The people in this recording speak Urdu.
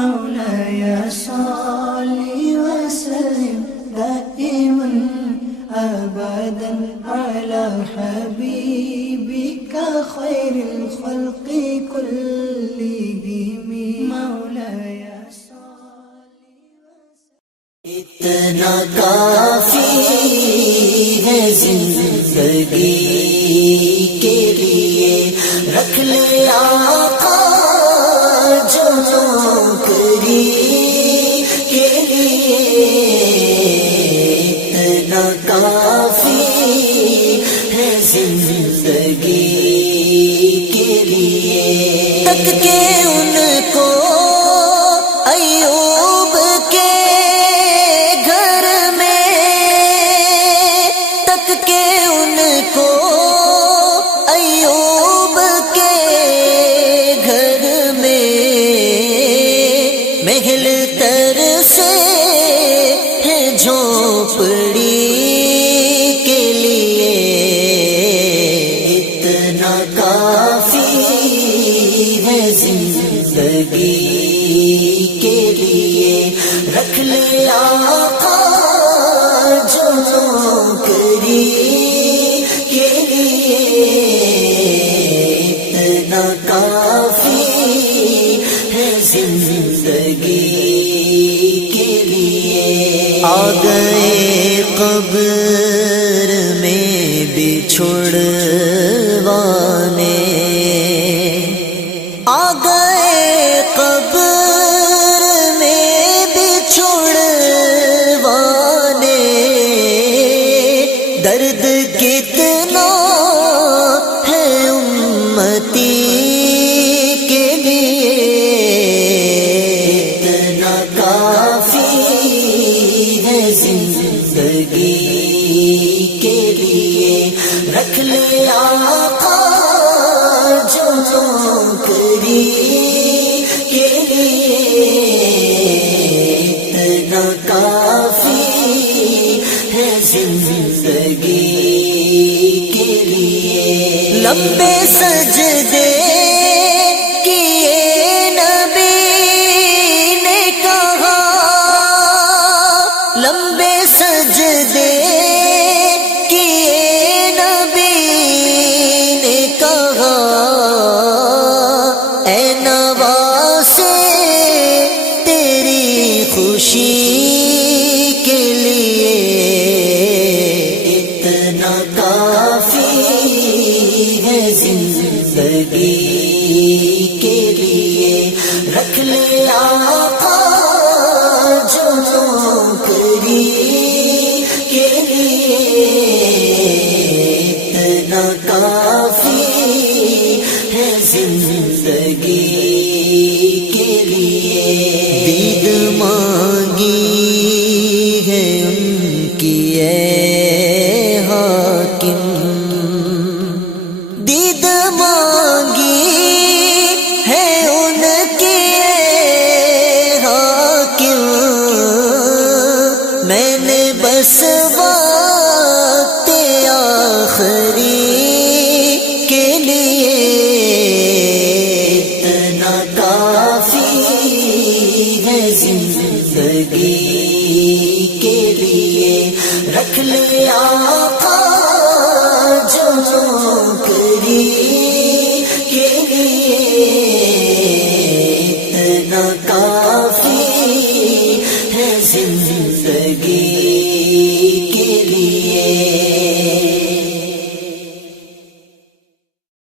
مولاي صل وسلم دائما أبدا على حبيبك خير الخلق كلهم مولاي اتنا کافی ہے زندگی کے لیے، رکھ لے آقا جو نوکری کے لیے، اتنا کافی ہے زندگی کے لیے، تک کہ ان کو ایوب کے محل تر سے ہے جھونپڑی کے لیے، اتنا کافی ہے زندگی کے لیے، رکھ لے آقا جو نوکری کے لیے، اتنا کافی ہے زندگی کے لیے۔ آ گئے قبر میں بچھڑوانے، آ گئے قبر میں بچھڑوانے، درد کتنا ہے امتی کے لیے، اتنا کافی ہے زندگی کے لیے، رکھ لے آقا جو نوکری کے لیے، اتنا کافی ہے زندگی کے لیے۔ لمبے سجدے کیے نبی نے کہا، لمبے سجدے کیے نبی نے کہا، اے نواسے تیری خوشی کے لیے، اتنا کافی ہے زندگی کے لیے، رکھ لے آقا جو نوکری کے لیے، اتنا کافی ہے زندگی کے لیے۔ دید مانگی ہے ان کی اے حاکم، دید مانگی ہے ان کی اے حاکم، میں نے بس وقت آخری کے لیے، اتنا کافی ہے زندگی کے لیے، رکھ لے آقا جو نوکری کے لیے، اتنا کافی ہے زندگی